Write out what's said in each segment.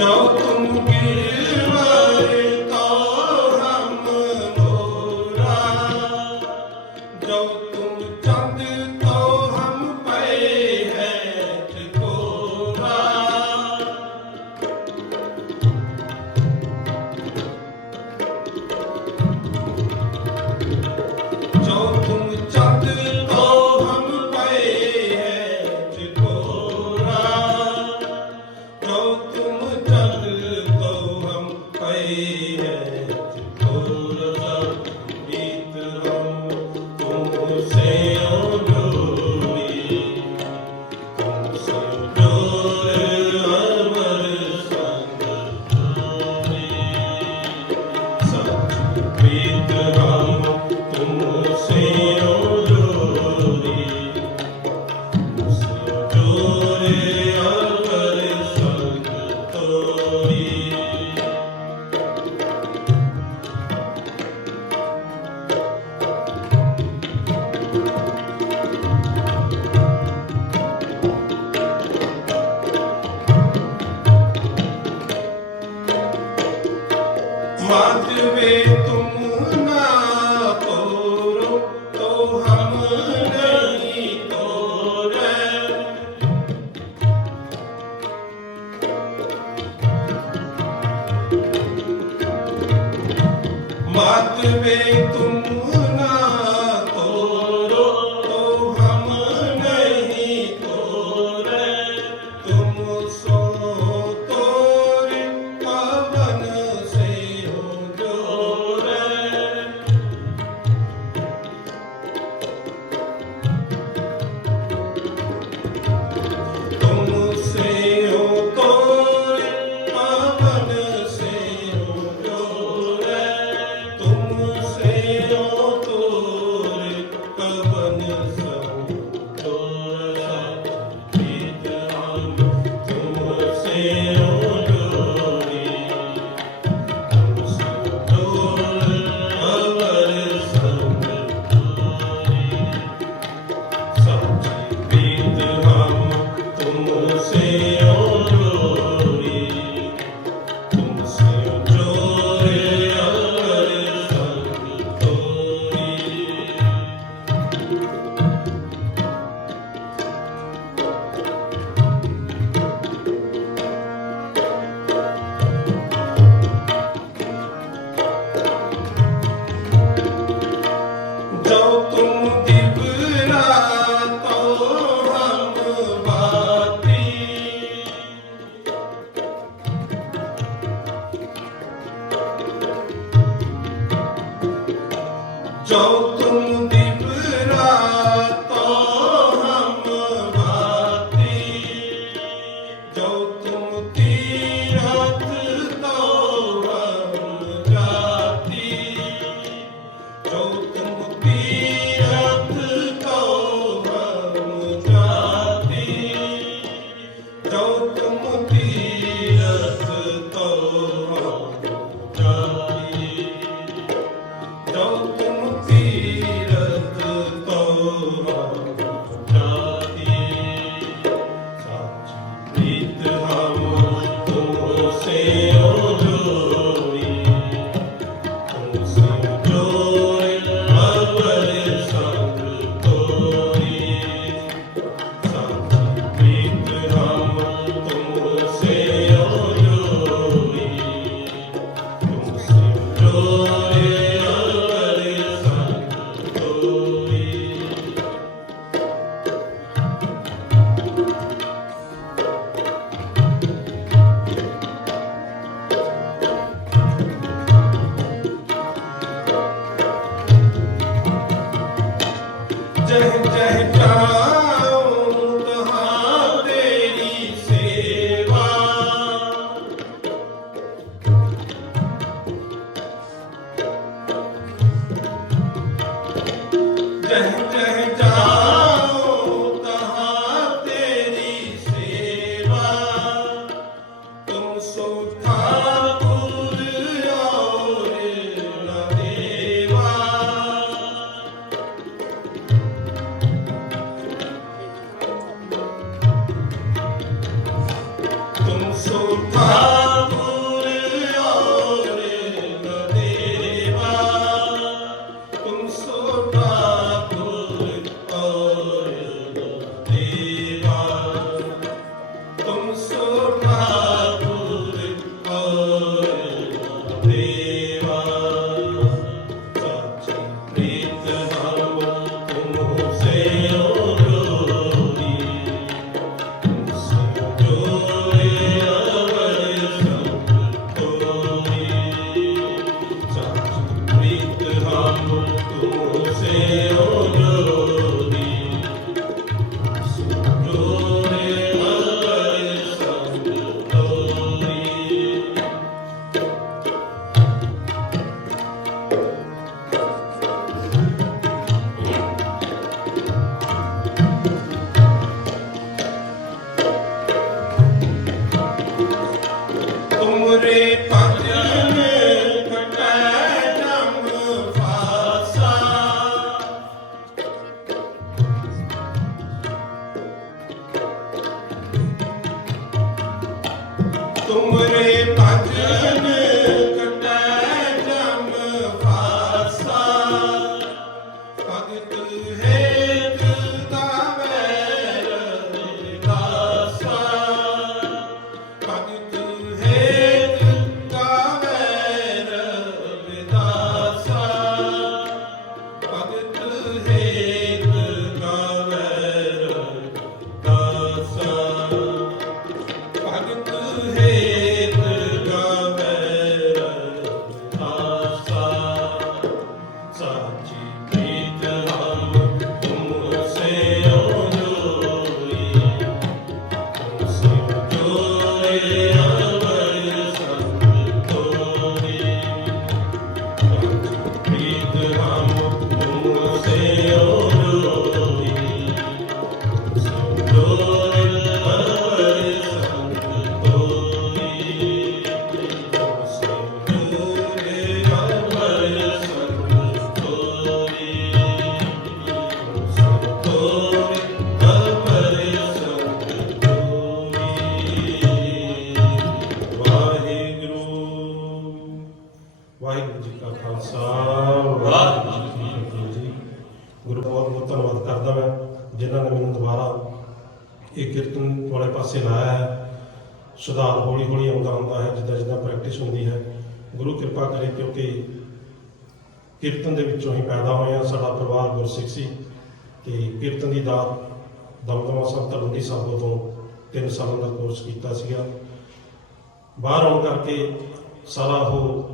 Então, ਮਤ ਵੇ ਤੁਮ Joe Tempo जय हिंद जय हिंद ਧੰਨਵਾਦ ਕਰਦਾ ਮੈਂ, ਜਿਨ੍ਹਾਂ ਨੇ ਮੈਨੂੰ ਦੁਬਾਰਾ ਇਹ ਕੀਰਤਨ ਵਾਲੇ ਪਾਸੇ ਲਾਇਆ ਹੈ। ਸੁਧਾਰ ਹੌਲੀ ਹੌਲੀ ਆਉਂਦਾ ਹੁੰਦਾ ਹੈ, ਜਿੱਦਾਂ ਜਿੱਦਾਂ ਪ੍ਰੈਕਟਿਸ ਹੁੰਦੀ ਹੈ। ਗੁਰੂ ਕਿਰਪਾ ਕਰੇ ਕਿਉਂਕਿ ਕੀਰਤਨ ਦੇ ਵਿੱਚੋਂ ਹੀ ਪੈਦਾ ਹੋਏ ਹਾਂ, ਸਾਡਾ ਪਰਿਵਾਰ ਗੁਰਸਿੱਖ ਸੀ ਤੇ ਕੀਰਤਨ ਦੀ ਦਾਤ ਦਮਦਮਾ ਸਾਹਿਬ ਤਲਵੰਡੀ ਸਾਹਿਬ ਤੋਂ 3 ਸਾਲਾਂ ਦਾ ਕੋਰਸ ਕੀਤਾ ਸੀਗਾ। ਬਾਹਰ ਆਉਣ ਕਰਕੇ ਸਾਰਾ ਉਹ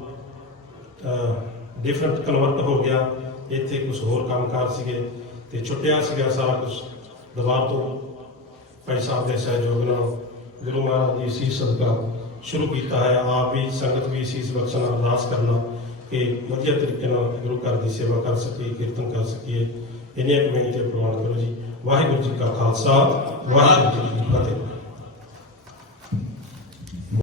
ਡਿਫਰੈਂਟ ਕਨਵਰਟ ਹੋ ਗਿਆ। ਇੱਥੇ ਕੁਝ ਹੋਰ ਕੰਮਕਾਰ ਸੀਗੇ। ਤੇ ਛੁੱਟਿਆ ਸੀਗਾ ਸਾਰਾ ਕੁਝ ਦੁਬਾਰਾ ਤੋਂ ਭਾਈ ਸਾਹਿਬ ਦੇ ਸਹਿਯੋਗ ਨਾਲ ਗੁਰੂ ਮਹਾਰਾਜ ਦੀ ਸੀਸ ਸਦਕਾ ਸ਼ੁਰੂ ਕੀਤਾ ਹੈ। ਆਪ ਵੀ ਸੰਗਤ ਵੀ ਸੀਸ ਬਖਸ਼ਣਾ ਅਰਦਾਸ ਕਰਨਾ ਕਿ ਵਧੀਆ ਤਰੀਕੇ ਨਾਲ ਗੁਰੂ ਘਰ ਦੀ ਸੇਵਾ ਕਰ ਸਕੀਏ, ਕੀਰਤਨ ਕਰ ਸਕੀਏ। ਇੰਨੀਆਂ ਕਮੇਟੀ ਪ੍ਰਵਾਨ ਕਰੋ ਜੀ। ਵਾਹਿਗੁਰੂ ਜੀ ਕਾ ਖਾਲਸਾ, ਵਾਹਿਗੁਰੂ ਜੀ ਕੀ ਫਤਿਹ।